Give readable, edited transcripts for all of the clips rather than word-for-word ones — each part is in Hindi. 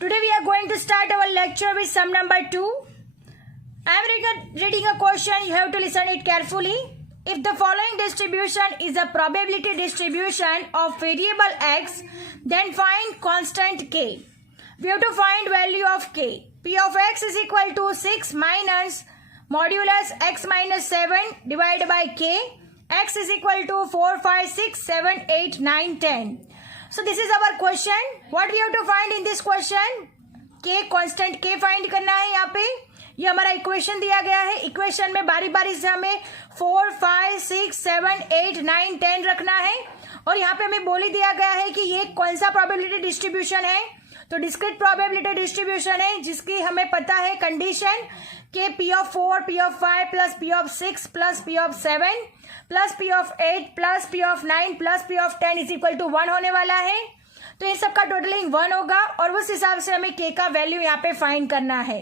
Today we are going to start our lecture with sum number 2. I am reading a question. You have to listen it carefully. If the following distribution is a probability distribution of variable x, then find constant k. We have to find value of k. P of x is equal to 6 minus modulus x minus 7 divided by k. X is equal to 4, 5, 6, 7, 8, 9, 10. So this is our question. What we have to find in this question? K constant K find करना है यहाँ पे. ये हमारा इक्वेशन दिया गया है. इक्वेशन में बारी बारी से हमें 4, 5, 6, 7, 8, 9, 10 रखना है. और यहाँ पे हमें बोल ही दिया गया है कि ये कौन सा प्रोबेबिलिटी डिस्ट्रीब्यूशन है. तो डिस्क्रीट प्रोबेबिलिटी डिस्ट्रीब्यूशन है जिसकी हमें पता है कंडीशन के P of 4, P of 5 plus P of 6 plus P of 7 plus P of 8 plus P of 9 plus P of 10 is equal to 1 होने वाला है. तो इन सब का टोटलिंग 1 होगा और उस हिसाब से हमें K का वैल्यू यहाँ पे फाइंड करना है.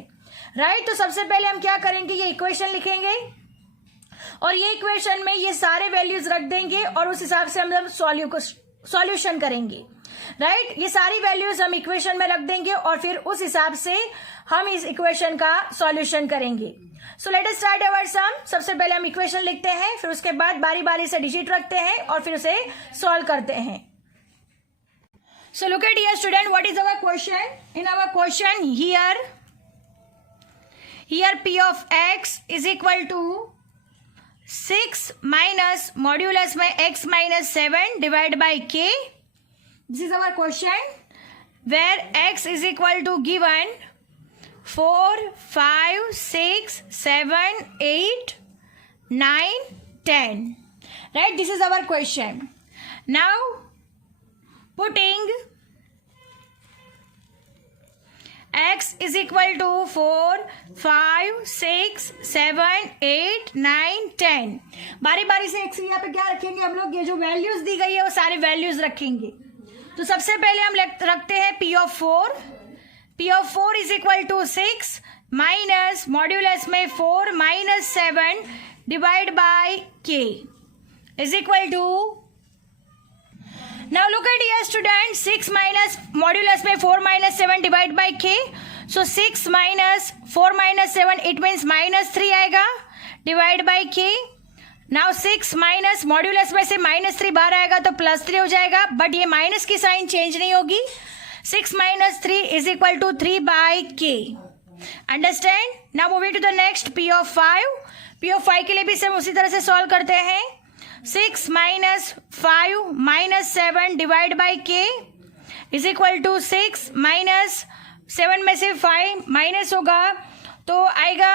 राइट. तो सबसे पहले हम क्या करेंगे, ये इक्वेशन लिखेंगे और ये इक्वेशन में ये सारे वैल्यूज रख देंगे और उस हिसाब से हम सॉल्यूशन करेंगे. राइट. ये सारी वैल्यूज हम इक्वेशन में रख देंगे और फिर उस हिसाब से हम इस इक्वेशन का सॉल्यूशन करेंगे. So let us start our sum. सबसे पहले हम इक्वेशन लिखते हैं, फिर उसके बाद बारी बारी से डिजिट रखते हैं और फिर उसे सॉल्व करते हैं. So look at here student, what is our question. In our question here P of x is equal to 6 minus modulus में x minus 7 divide by k. This is our question where x is equal to given 4, 5, 6, 7, 8, 9, 10. Right? This is our question. Now, putting x is equal to 4, 5, 6, 7, 8, 9, 10. बारी बारी से x यहाँ पे क्या रखेंगे हम लोग, ये जो वैल्यूज दी गई है वो सारे वैल्यूज रखेंगे. तो सबसे पहले हम रखते हैं P of 4. P of 4 is equal to 6 minus modulus में 4 minus 7 divide by K is equal to. Now look at here student, 6 minus modulus में 4 minus 7 divide by K. So 6 minus 4 minus 7 it means minus 3 आएगा divide by K. Now 6 minus modulus में से माइनस 3 बाहर आएगा तो प्लस 3 हो जाएगा, बट ये माइनस की साइन चेंज नहीं होगी. 6 minus 3 is equal to 3 by K. Understand. Now moving to the next P of 5. P of 5 के लिए भी हम उसी तरह से सॉल्व करते हैं. 6 minus 5 minus 7 divide by K is equal to 6 minus 7 में से 5 माइनस होगा तो आएगा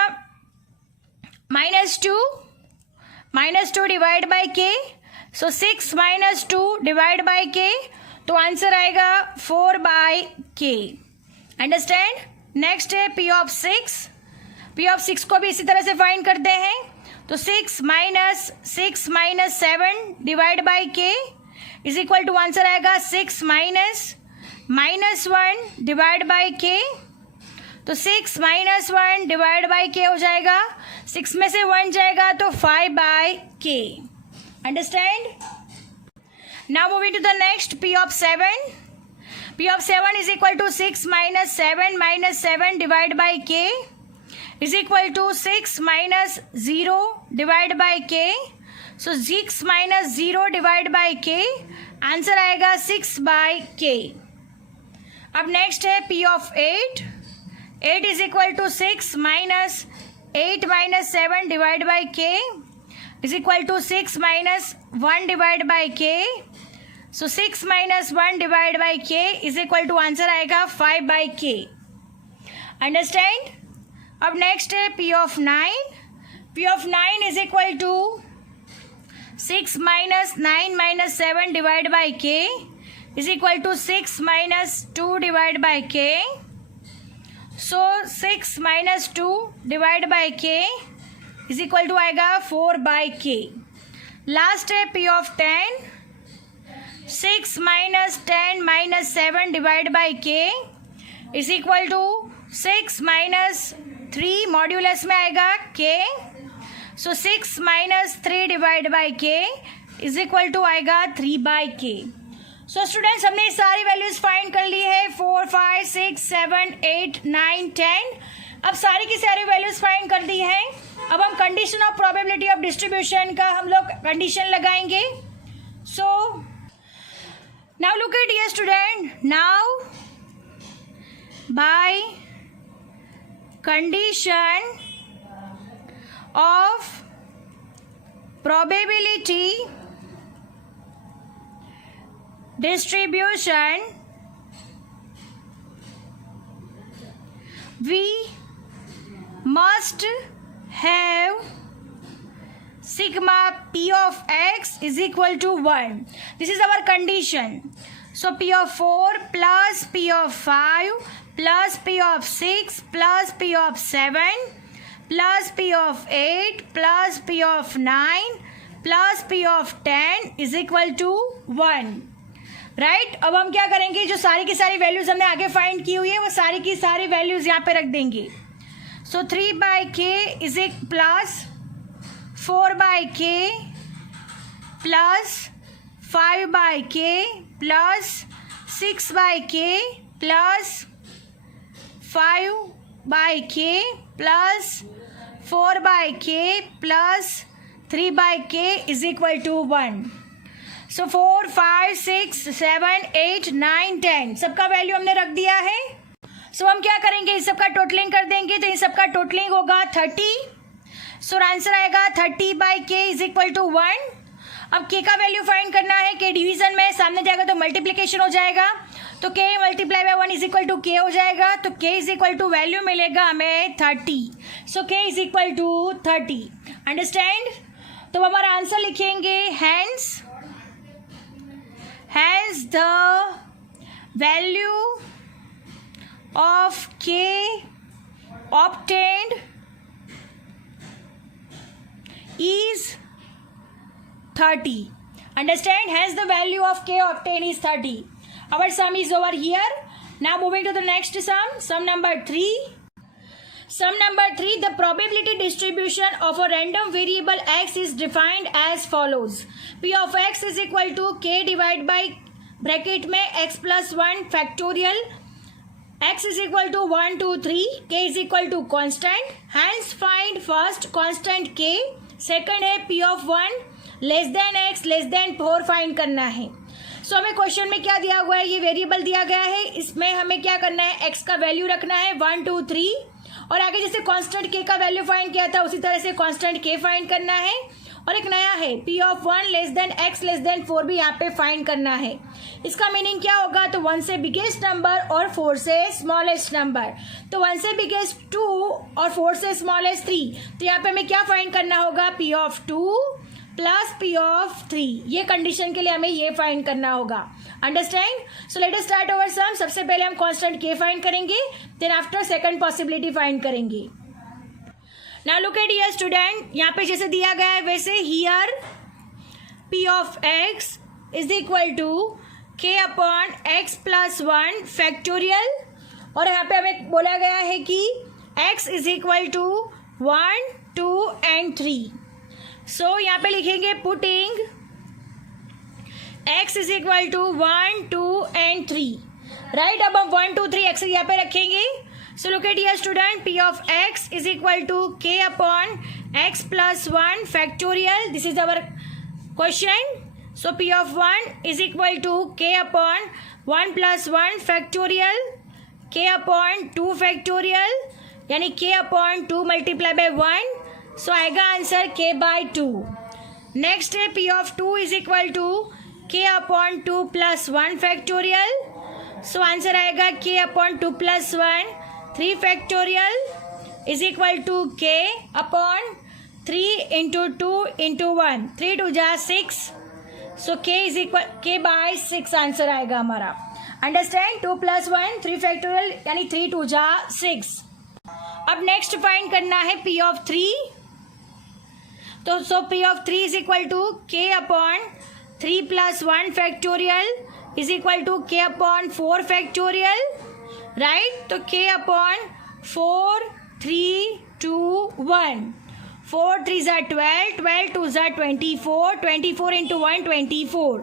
-2 divide by K. So 6 minus 2 divide by K तो आंसर आएगा 4 बाई K. अंडरस्टैंड. नेक्स्ट है P of 6. P of 6 को भी इसी तरह से फाइंड करते हैं. तो 6 minus 7 divide by K is equal to answer आएगा 6 माइनस -1 डिवाइड बाई K. तो 6 माइनस 1 डिवाइड बाई K हो जाएगा. 6 में से 1 जाएगा तो 5 by K. Understand. Now moving to the next P of 7. P of 7 is equal to 6 minus 7 divide by K is equal to 6 minus 0 divide by K. So 6 minus 0 divide by K answer आएगा 6 बाई K. अब नेक्स्ट है P of 8. 8 is equal to 6 minus 8 minus 7 divide by K is equal to 6 minus 1 divide by K. So 6 minus 1 divide by K is equal to answer आएगा 5 बाई K. अंडरस्टैंड. अब नेक्स्ट है P of 9. P of 9 is equal to 6 minus 9 minus 7 divide by K is equal to 6 minus 2 divide by K. So 6 minus 2 divide by K is equal to आएगा 4 बाई K. लास्ट है P of 10. 6 minus 10 minus 7 divide by K is equal to 6 minus 3 modulus में आएगा K. So 6 minus 3 divide by K is equal to आएगा 3 बाई K. सो स्टूडेंट्स हमने सारी वैल्यूज फाइंड कर ली है 4, 5, 6, 7, 8, 9, 10। अब सारी की सारी वैल्यूज फाइंड कर दी है। अब हम condition of probability of distribution का हम लोग कंडीशन लगाएंगे। So now look at here student, now by condition of probability distribution, we must have sigma p of x is equal to 1. This is our condition. So p of 4 plus p of 5 plus p of 6 plus p of 7 plus p of 8 plus p of 9 plus p of 10 is equal to 1. Right अब हम क्या करेंगे, जो सारी की सारी वैल्यूज हमने आगे फाइंड की हुई है वो सारी की सारी वैल्यूज यहाँ पे रख देंगे। सो 3/k इज एक plus 4/k plus 5/k plus 6/k plus 5/k plus 4/k plus 3/k is equal to 1। So 4, 5, 6, 7, 8, 9, 10 सबका वैल्यू हमने रख दिया है। सो हम क्या करेंगे, इस सबका टोटलिंग कर देंगे, तो इन सबका टोटलिंग होगा 30। सो आंसर आएगा 30/k इज इक्वल टू 1। अब k का वैल्यू फाइंड करना है। k डिवीजन में सामने जाएगा तो मल्टीप्लीकेशन हो जाएगा, तो k multiply by 1 is equal to k हो जाएगा, तो k is equal to value मिलेगा हमें 30। So k is equal to 30। Understand? तो हमारा आंसर लिखेंगे hence the value of k obtained is 30. Understand? Hence the value of k obtained is 30. Our sum is over here. Now moving to the next sum number 3. Sum number 3, the probability distribution of a random variable x is defined as follows. P of x is equal to k divided by bracket में x plus 1 factorial, x is equal to 1, 2, 3, k is equal to constant. Hence find first constant k, second है p of 1 less than x less than 4 find करना है। सो हमें क्वेश्चन में क्या दिया हुआ है, ये वेरिएबल दिया गया है, इसमें हमें क्या करना है, x का वैल्यू रखना है 1, 2, 3 और आगे जैसे कांस्टेंट k का वैल्यू फाइंड किया था उसी तरह से कांस्टेंट k फाइंड करना है। और एक नया है p of 1 less than x less than 4 भी यहाँ पे फाइंड करना है। इसका मीनिंग क्या होगा, तो 1 से बिगेस्ट नंबर और 4 से स्मॉलेस्ट नंबर, तो 1 से बिगेस्ट 2 और 4 से स्मॉलेस्ट 3, तो यहाँ पे हमें क्या फाइंड करना होगा, p of 2 plus p of 3। ये कंडीशन के लिए हमें ये फाइंड करना होगा। Understand? So let us start our sum. सबसे पहले हम कांस्टेंट k फाइंड करेंगे, then after second possibility find करेंगे। Now look at here student, यहाँ पे जैसे दिया गया है वैसे here p of x is equal to k upon x plus 1 factorial, और यहाँ पे हमें बोला गया है कि x is equal to 1, 2 and 3। सो यहाँ पे लिखेंगे putting x is equal to 1, 2 and 3। Right, अब हम 1, 2, 3 x यहाँ पे रखेंगे। So look at here student, p of x is equal to k upon x plus 1 factorial. This is our question. So p of 1 is equal to k upon 1 plus 1 factorial, k upon 2 factorial, यानी k upon 2 multiply by 1. So आएगा आंसर k by 2. Next है p of 2 is equal to k upon 2 plus 1 factorial. So answer आएगा k upon 2 plus 1 3 factorial is equal to k upon 3 into 2 into 1, 3 2 जा 6, so k is equal k by 6 answer आएगा हमारा। अंडरस्टैंड? 2 plus 1 3 factorial यानी 3 2 जा 6। अब नेक्स्ट फाइंड करना है p of 3, तो सो p of 3 is equal to k upon 3 plus 1 factorial is equal to k upon 4 factorial, right, तो k अपॉन 4, 3, 2, 1, 4 3 ज़ा 12, 12 2 ज़ा 24, 24 इंटू 1 24.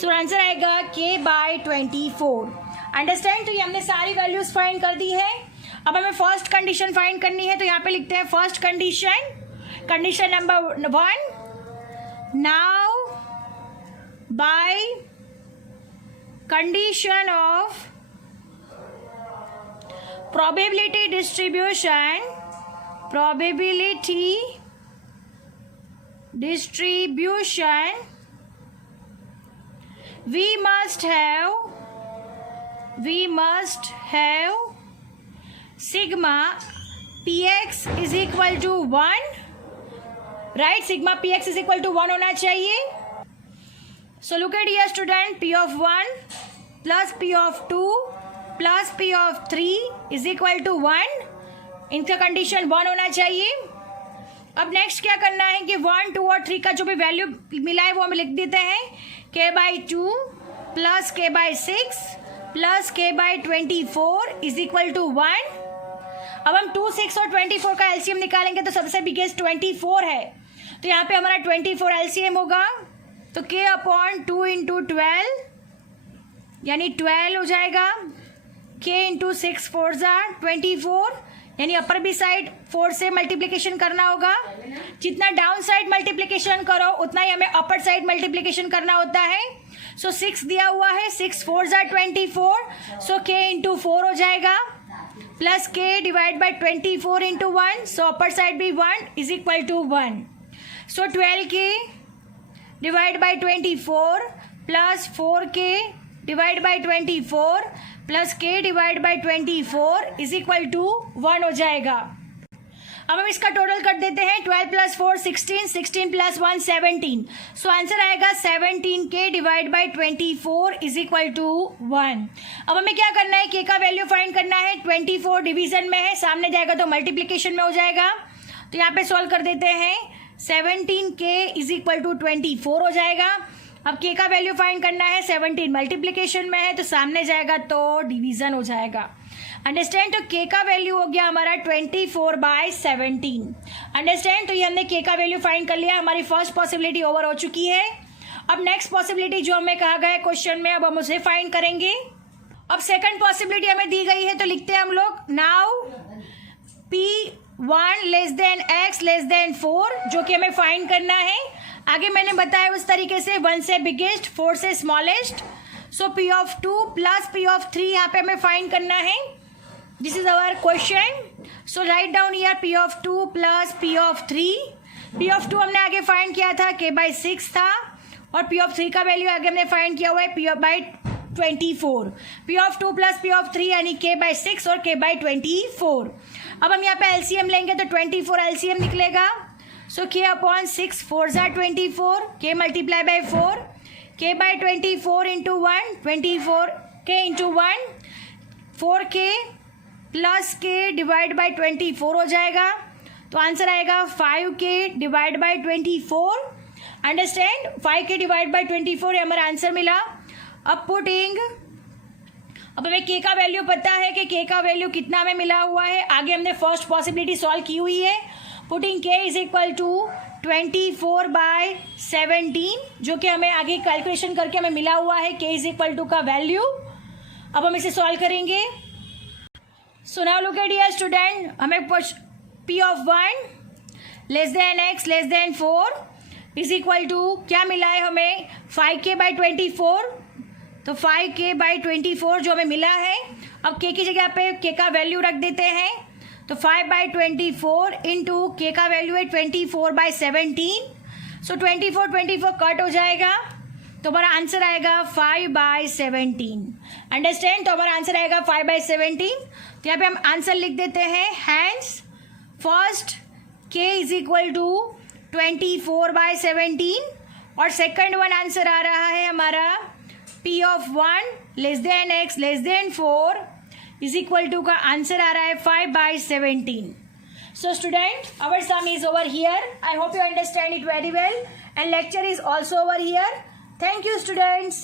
सो आंसर आएगा k बाय 24. अंडरस्टैंड. तो ये हमने सारी वैल्यूज फाइंड कर दी है. अब हमें फर्स्ट कंडीशन फाइंड करनी है, तो यहाँ पे लिखते हैं first condition. Condition number 1, now by condition of probability distribution we must have sigma px is equal to 1, right? sigma px is equal to 1 होना चाहिए. So look at here student, p of 1 plus p of 2 plus p of 3 is equal to 1. इनका कंडीशन 1 होना चाहिए. अब नेक्स्ट क्या करना है कि 1 2 और 3 का जो भी वैल्यू मिला है वो हम लिख देते हैं. k by 2 plus k by 6 plus k by 24 is equal to 1. अब हम 2 6 और 24 का एलसीएम निकालेंगे तो सबसे बिगेस्ट 24 है, तो यहाँ पे हमारा 24 एलसीएम होगा. तो k अपॉन 2 इंटू 12 यानी 12 हो जाएगा. k इंटू 6 4 ज़ा 24 यानी अपर भी साइड 4 से मल्टीप्लिकेशन करना होगा. जितना डाउन साइड मल्टीप्लिकेशन करो उतना ही हमें अपर साइड मल्टीप्लिकेशन करना होता है. सो 6 दिया हुआ है, 6 4 ज़ा 24. सो k इंटू 4 हो जाएगा plus k divide by 24 into 1. So upper side भी 1 is equal to 1. So 12k divide by 24 plus 4k divide by 24 plus k divide by 24 is equal to 1 हो जाएगा. अब हम इसका टोटल कर देते हैं. 12 प्लस 4 16, 16 प्लस 1 17. सो आंसर आएगा 17k divide by 24 is equal to 1. अब हमें क्या करना है, k का वैल्यू फाइंड करना है. 24 डिवीजन में है, सामने जाएगा तो मल्टीप्लीकेशन में हो जाएगा. तो यहाँ पे सॉल्व कर देते हैं. 17k इज इक्वल टू 24 हो जाएगा. अब k का वैल्यू फाइंड करना है. 17 मल्टीप्लिकेशन में है तो सामने जाएगा तो डिवीजन हो जाएगा. अंडरस्टैंड. तो k का वैल्यू हो गया हमारा 24 बाय 17. अंडरस्टैंड. तो ये हमने k का वैल्यू फाइंड कर लिया. हमारी फर्स्ट पॉसिबिलिटी ओवर हो चुकी है. अब नेक्स्ट पॉसिबिलिटी जो हमें कहा गया है क्वेश्चन में, अब हम उसे फाइंड करेंगे. अब सेकंड पॉसिबिलिटी हमें दी गई है तो लिखते हैं हम लोग. Now p1 less than x less than 4, जो कि हमें फाइंड करना है. आगे मैंने बताया उस तरीके से 1 से बिगेस्ट 4 से smallest. So p of 2 plus p of 3 यहाँ पे हमें फाइंड करना है. This is our question. So write down here p of 2 plus p of 3. p of 2 हमने आगे फाइंड किया था, k by 6 था, और p of 3 का वैल्यू आगे हमने फाइंड किया हुआ है p by 24. p of 2 plus p of 3 यानी k by 6 और k by 24. अब हम यहाँ पे एलसीएम लेंगे तो 24 एलसीएम निकलेगा. सो k अपॉन 6 4 ज़ा 24, k multiply by 4, k by 24 into 1 24, k into 1 4k plus k divide by 24 हो जाएगा. तो आंसर आएगा 5k divide by 24. Understand. 5k divide by 24 ये हमारा आंसर मिला. अब पुटिंग, अब हमें k का वैल्यू पता है कि k का वैल्यू कितना हमें मिला हुआ है. आगे हमने फर्स्ट पॉसिबिलिटी सॉल्व की हुई है. Putting k is equal to 24 by 17, जो कि हमें आगे कैलकुलेशन करके हमें मिला हुआ है k इज इक्वल टू का वैल्यू. अब हम इसे सॉल्व करेंगे. So now look at here student, हमें p of 1 less than x less than 4 is equal to क्या मिला है हमें 5k बाई 24. तो 5k बाई 24 जो हमें मिला है. अब k की जगह पे k का वैल्यू रख देते हैं. तो 5 बाई 24 इंटू k का वैल्यू है 24 बाई 17. सो 24 कट हो जाएगा तो हमारा आंसर आएगा 5 बाई 17. अंडरस्टैंड. तो हमारा आंसर आएगा 5 बाई 17. तो यहाँ पे हम आंसर लिख देते हैं. Hence first k is equal to 24 by 17 और सेकंड वन आंसर आ रहा है हमारा p of 1 less than x less than 4 is equal to का आंसर आ रहा है 5 by 17. So student, our sum is over here. I hope you understand it very well and lecture is also over here. Thank you students.